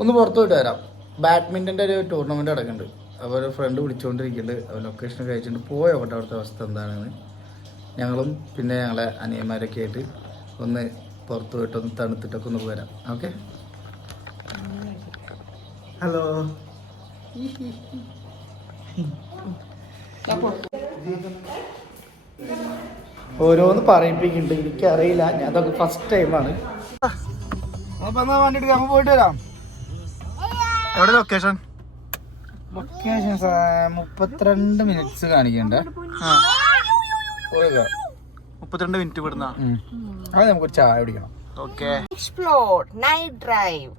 ഒന്ന് പുറത്ത് പോയിട്ട് വരാം. ബാഡ്മിൻ്റൻ്റെ ഒരു ടൂർണമെൻറ്റ് നടക്കുന്നുണ്ട്. അപ്പോൾ ഒരു ഫ്രണ്ട് വിളിച്ചുകൊണ്ടിരിക്കുന്നുണ്ട്. അപ്പോൾ ലൊക്കേഷൻ കഴിച്ചിട്ട് പോയോട്ടെ അവിടുത്തെ അവസ്ഥ എന്താണെന്ന്. ഞങ്ങളും പിന്നെ ഞങ്ങളെ അനിയന്മാരൊക്കെ ആയിട്ട് ഒന്ന് പുറത്ത് പോയിട്ട് ഒന്ന് തണുത്തിട്ടൊക്കെ ഒന്ന് പോരാം. ഓക്കെ. ഹലോ. ഓരോന്ന് പറയിപ്പിക്കുന്നുണ്ട്, എനിക്കറിയില്ല. ഞാൻ അതൊക്കെ ഫസ്റ്റ് ടൈമാണ്. അപ്പം എന്നാൽ വണ്ടി എടുക്കാം, നമുക്ക് പോയിട്ട് വരാം. എവിടെ ലൊക്കേഷൻ? ലൊക്കേഷൻ 32 മിനിറ്റ്സ് കാണിക്കണ്ട. 32 മിനിറ്റ് വിടുന്ന. അത് നമുക്കൊരു ചായ കുടിക്കണം. Okay. Explore night drive.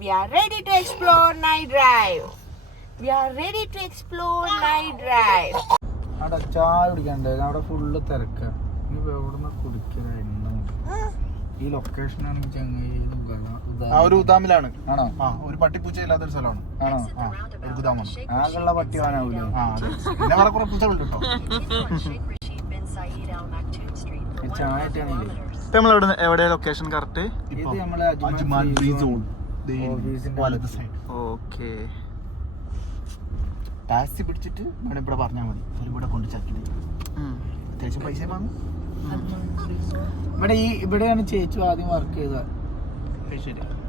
We are ready to explore night drive. We are ready to explore night drive. അവിടെ ചായ കുടിക്കണ്ടേ? അവിടെ ഫുള്ള് തിരക്കാ. ഇനി എവിടുന്ന് കുടിക്കലായിരുന്നു. ഈ ലൊക്കേഷൻ ആണെങ്കിൽ ചങ്ങ ഒരു ഉദാമിലാണ്. ആണോ? ഒരു പട്ടിപ്പൂച്ച ഇല്ലാത്തൊരു സ്ഥലമാണ്. ആണോ? ഒരു ഗുദാമാണ്. ആകെയുള്ള പട്ടി വാനാവൂലോ? പിന്നെ വേറെ കുറെ പൂച്ചകളുണ്ട് കേട്ടോ. ചായ ആയിട്ടാണെങ്കിൽ എവിടെ ലൊക്കേഷൻ കറക്റ്റ്? ഇത് നമ്മളെ Ajman free zone. Okay. Taxi പിടിച്ചിട്ട് വേണം ഇവിടെ പറഞ്ഞാൽ മതി. ഇവിടെ കൊണ്ട് ചാക്കി അത്യാവശ്യം പൈസ വാങ്ങും. ഇവിടെയാണ് ചേച്ചി ആദ്യം വർക്ക് ചെയ്തത്.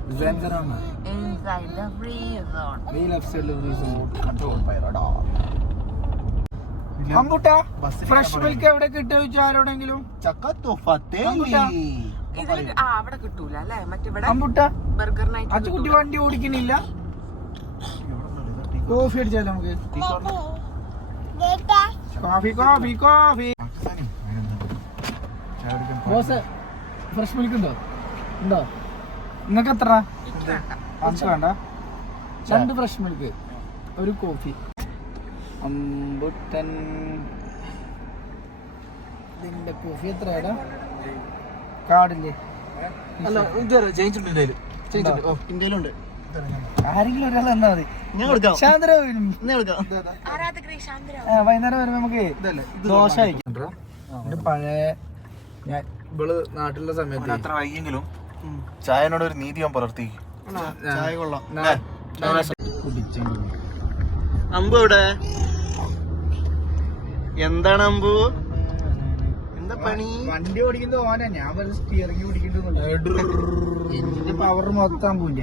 ഡിസൈനറാണ്. Inside the free zone. ഈ ലെഫ്റ്റ് സൈഡിൽ ഫ്രീ സോൺ. കൺട്രോൾ പൈറോടാ. അമ്പൂട്ടാ ഫ്രഷ് മിൽക്ക് എവിടെ കിട്ടുക ചോദിച്ചാൽ ആരോടെങ്കിലും? ഇതില് അവിടെ കിട്ടൂല അല്ലേ? മറ്റേ അമ്പൂട്ടാ ബർഗർ നൈറ്റ് അച്ചുകുട്ടി വണ്ടി ഓടിക്കണില്ല. കോഫി അടിച്ചാലോ നമുക്ക്? Coffee coffee coffee. Boss fresh milk ഉണ്ടോ? ഉണ്ടോ? നിങ്ങൾക്ക് എത്ര? അഞ്ച് വേണ്ട. 2 ഫ്രഷ് മിൽക്ക്, ഒരു കോഫി. അമ്പുട്ടൻ ഇതിന്റെ കോഫി എത്രയാടാ? കാർഡില്ലേ? ഇന്ത്യയിലുണ്ട്. ആരെങ്കിലും ഒരാൾ തന്നാ മതി. ശാന്തര വൈകുന്നേരം വരുമ്പോ നമുക്ക് ദോശ കഴിക്കണ്ട. എന്റെ പഴയ ഞാൻ ഇവള് നാട്ടിലുള്ള സമയത്ത് അത്ര വൈകിയെങ്കിലും ചായനോട് ഒരു നീതി ഞാൻ പുലർത്തി. ചായ കൊള്ളാം. കുടിച്ചെങ്കിലും അമ്പു എവിടെ? എന്താണ് അമ്പു? എന്താ പണി? വണ്ടി ഓടിക്കുന്നത് ഓനാ, ഞാൻ വെറുതെ സ്റ്റിയറിംഗ് പിടിക്കേണ്ടത്. പവർ മൊത്തം പോയില്ല.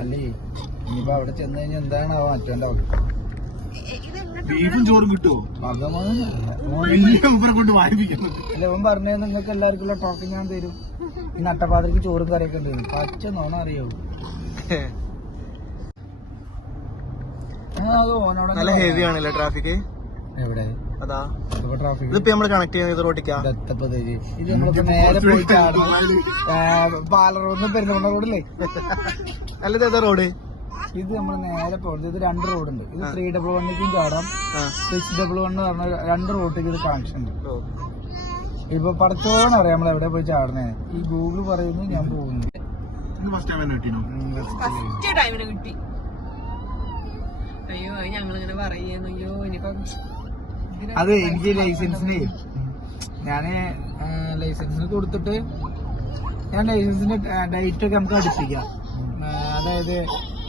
അല്ലേ ഇനിയിപ്പോ അവിടെ ചെന്ന് കഴിഞ്ഞാൽ എന്താണാവോ മറ്റോന്റെ അവസ്ഥ? ബീഫും ചോറും കിട്ടുമോ? കൊണ്ട് വായിപ്പിക്കുന്നു. അല്ല അവൻ പറഞ്ഞത് നിങ്ങൾക്ക് എല്ലാവർക്കും ടോക്കൺ ഞാൻ തരും. ഈ നട്ടപ്പാതിരിക്ക് ചോറും കറിയൊക്കെ ഉണ്ട്. പച്ച നോണ അറിയാവൂ. നല്ല ഹെവി ആണല്ലേ ട്രാഫിക്? എവിടെ? അതാ ട്രാഫിക് ഇതിപ്പോ നമ്മള് കണക്ട് ചെയ്യുന്നത് റോഡിക്കാ. ഇത് നമ്മളിപ്പോ നേരെ പോയി ചാടും. പാലറോഡിന് പെരുന്തമണ്ണ റോഡില്ലേ? അല്ലത് ഏതാ റോഡ്? ഇത് നമ്മൾ നേരെ പോകുന്നത്. ഇത് 2 റോഡുണ്ട്. ഇത് 311ക്കും ചാടാം, 611 പറഞ്ഞ 2 റോഡിലേക്ക് ഇത് കണക്ഷൻ ഉണ്ട്. ഇപ്പൊ പടത്തോളം അറിയാം നമ്മൾ എവിടെ പോയി ചാടണേ. ഈ ഗൂഗിൾ പറയുന്നു, ഞാൻ പോകുന്നു. ഫസ്റ്റ് ടൈമിന് കിട്ടി. അയ്യോ ഞങ്ങളിങ്ങനെ പറയുന്നു. അയ്യോ ഇനിയിപ്പോ അത് എനിക്ക് ലൈസൻസിന് ലൈസൻസിന് കൊടുത്തിട്ട് ഞാൻ ലൈസൻസിന്റെ ഡേറ്റ് ഒക്കെ നമുക്ക് അടുപ്പിക്കാം. അതായത്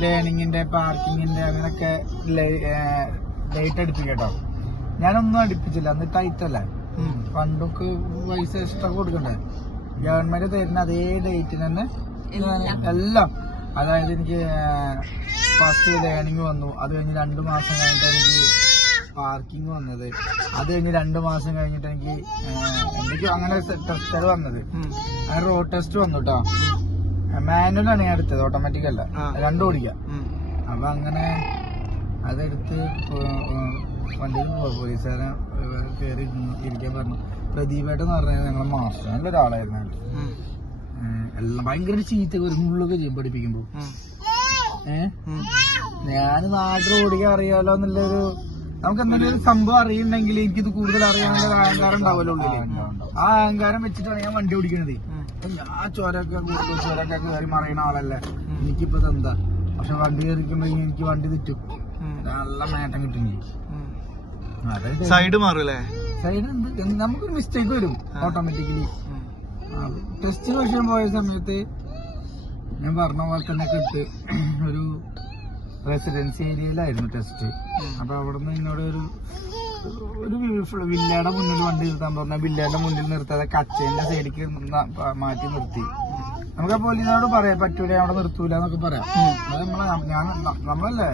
ലേണിങ്ങിന്റെ പാർക്കിങ്ങിന്റെ അങ്ങനൊക്കെ ഡേറ്റ് അടുപ്പിക്കട്ടോ. ഞാനൊന്നും അടുപ്പിച്ചില്ല. അന്ന് ടൈറ്റല്ലേ, പണ്ടൊക്കെ പൈസ എക്സ്ട്രാ കൊടുക്കണ്ടേ. ഗവൺമെന്റ് തരുന്ന അതേ ഡേറ്റിന് തന്നെ എല്ലാം. അതായത് എനിക്ക് ഫസ്റ്റ് ലേണിങ് വന്നു, അത് കഴിഞ്ഞ് 2 മാസം കഴിഞ്ഞിട്ട് എനിക്ക് പാർക്കിംഗ് വന്നത്, അത് കഴിഞ്ഞ് 2 മാസം കഴിഞ്ഞിട്ട് എനിക്ക് അങ്ങനെ ടെസ്റ്റുകൾ വന്നത്. അങ്ങനെ റോഡ് ടെസ്റ്റ് വന്നു കേട്ടോ. മാനുവലാണ് ഞാൻ എടുത്തത്, ഓട്ടോമാറ്റിക് അല്ല, 2 ഓടിക്കാം. അപ്പൊ അങ്ങനെ അതെടുത്ത് വണ്ടിയിൽ പോലീസുകാരെ കയറി ഇരിക്കാൻ പറഞ്ഞു. പ്രദീപേട്ടെന്ന് പറഞ്ഞാൽ ഞങ്ങളെ മാസ്റ്റർ നല്ലൊരാളായിരുന്നു. എല്ലാം ഭയങ്കര ചീത്ത ഉള്ളൊക്കെ ചെയ്യും പഠിപ്പിക്കുമ്പോ. ഞാൻ നാട്ടിൽ ഓടിക്കാൻ അറിയാലോ എന്നുള്ളൊരു, നമുക്ക് എന്തെങ്കിലും ഒരു സംഭവം അറിയുന്നുണ്ടെങ്കിൽ എനിക്കിത് കൂടുതൽ അറിയാനുള്ള അഹങ്കാരം ഉണ്ടാവുമല്ലോ ഉള്ളില്. ആ അഹങ്കാരം വെച്ചിട്ടാണ് ഞാൻ വണ്ടി ഓടിക്കണത്. ഞാൻ ചോരൊക്കെ കൂടുതൽ ചോരൊക്കെ കയറി മറിയണ ആളല്ലേ, എനിക്കിപ്പോ എന്താ. പക്ഷെ വണ്ടി കയറിക്കുമ്പോ എനിക്ക് വണ്ടി തെറ്റും, നല്ല നേട്ടം കിട്ടും. സൈഡ് മാറൂലേ? സൈഡ് നമുക്കൊരു മിസ്റ്റേക്ക് വരും ഓട്ടോമാറ്റിക്കലി. ടെസ്റ്റിന് വിഷയം പോയ സമയത്ത് ഞാൻ പറഞ്ഞ പോലെ തന്നെ കിട്ട് ഒരു റെസിഡൻസി ഏരിയയിലായിരുന്നു ടെസ്റ്റ്. അപ്പൊ അവിടുന്ന് എന്നോട് ഒരു വില്ലയുടെ മുന്നിൽ വണ്ടി നിർത്താൻ പറഞ്ഞ വില്ലയുടെ മുന്നിൽ നിർത്താതെ കച്ചേന്റെ സൈഡിലേക്ക് മാറ്റി നിർത്തി. നമുക്ക് പോലീസിനോട് പറയാം പറ്റൂല അവിടെ നിർത്തൂല എന്നൊക്കെ പറയാം. അത് നമ്മളല്ലേ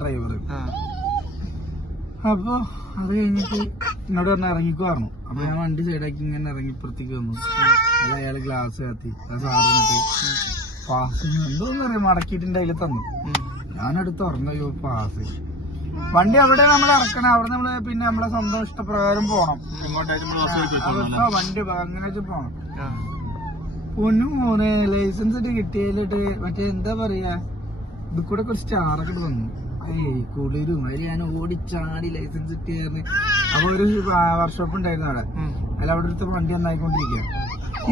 ഡ്രൈവർ. അപ്പൊ അത് കഴിഞ്ഞിട്ട് എന്നോട് പറഞ്ഞ ഇറങ്ങിക്കോ പറഞ്ഞു. അപ്പൊ ഞാൻ വണ്ടി സൈഡാക്കി ഇങ്ങനെ ഇറങ്ങി ഇപ്പുറത്തേക്ക് വന്നു. അത് അയാള് ഗ്ലാസ് കത്തി അത് സാറിനിട്ട് പാസ് എന്തോന്നറിയാം മടക്കിയിട്ടുണ്ട് അതിൽ തന്നു. ഞാനെടുത്ത് ഉറങ്ങയോ പാസ്. വണ്ടി അവിടെ നമ്മൾ ഇറക്കണം. അവിടെ നമ്മള് പിന്നെ നമ്മളെ സ്വന്തം ഇഷ്ടപ്രകാരം പോണം. വണ്ടി അങ്ങനെ വെച്ച് പോണം. പൊന്നു മോനെ ലൈസൻസ് ഇട്ട് കിട്ടിയതിലിട്ട് മറ്റേ എന്താ പറയാ ഇത് കൂടെ കുറച്ച് സ്റ്റാറൊക്കെ ഇട്ട് തന്നു. കുളിരും അതിൽ ഞാൻ ഓടിച്ചാടി ലൈസൻസ് കിട്ടിയായിരുന്നു. അപ്പൊ ഒരു വർക്ക്ഷോപ്പ് ഉണ്ടായിരുന്നു അവിടെ. അതിൽ അവിടെ അടുത്ത വണ്ടി നന്നായിക്കൊണ്ടിരിക്കുക.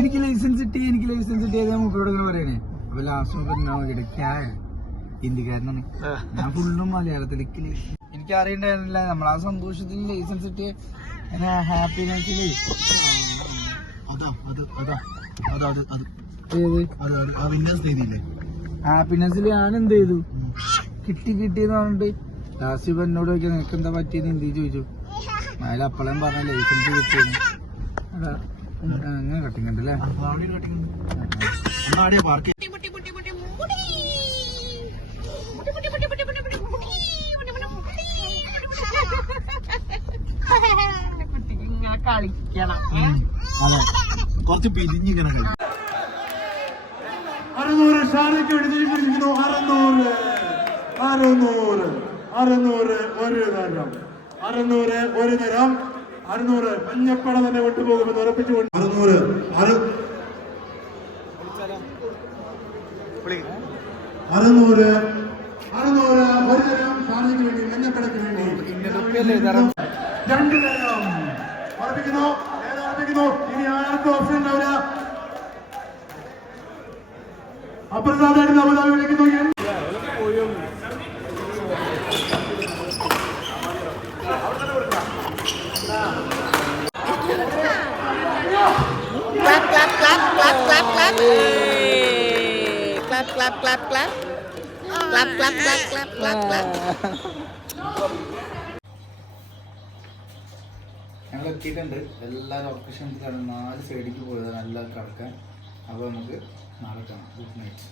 എനിക്ക് ലൈസൻസ് കിട്ടിയത് മുമ്പോട് ഇങ്ങനെ പറയണേ. അപ്പൊ ലാസ്റ്റ് കിടക്കാ ഹിന്ദിക്കാരനാണ്. ഞാൻ ഫുള്ളും മലയാളത്തിലേക്ക് എനിക്ക് അറിയണ്ടായിരുന്നില്ല. നമ്മളാ സന്തോഷത്തിൽ ലൈസൻസ് കിട്ടിയ ഹാപ്പിനെസ്സില് ഹാപ്പിനെസ്സിൽ ഞാൻ എന്ത് ചെയ്തു കിട്ടിയെന്ന് പറഞ്ഞിട്ട് ലാസ്റ്റ് ഇപ്പൊ എന്നോട് ചോദിച്ചാൽ നിനക്ക് എന്താ പറ്റിയെന്ന് ഹിന്ദി ചോദിച്ചു. അയാൾ അപ്പളേം പറഞ്ഞ ലൈസൻസ് കിട്ടിയെന്ന്. അങ്ങനെ കട്ടിങ് ഉണ്ടല്ലേ. കളിക്കണം. കുറച്ച് പിരിഞ്ഞിങ്ങനെ 600 ഷാനിക്ക് വേണ്ടി തിരിച്ചിരിക്കുന്നു. 600 ഒരു തരം 600 മഞ്ഞപ്പട തന്നെ കൊണ്ടുപോകുമെന്ന് ഉറപ്പിച്ചുകൊണ്ട് 600 ഒരു തരം ഷാനിക്ക് വേണ്ടി മഞ്ഞപ്പടക്ക് വേണ്ടി 2 തരം ഉറപ്പിക്കുന്നു. ഇനി ആർക്കും ഓപ്ഷൻ ഉണ്ടാവില്ല. അപ്രസാദായിട്ട് അബുദാബി വിളിക്കുന്നു. ഞങ്ങൾ എത്തിയിട്ടുണ്ട്. എല്ലാ ലൊക്കേഷൻസിലാണ് 4 സൈഡിലേക്ക് പോയതാണ് എല്ലാം കിടക്കാൻ. അപ്പോൾ നമുക്ക് നാളെ കാണാം. Good night.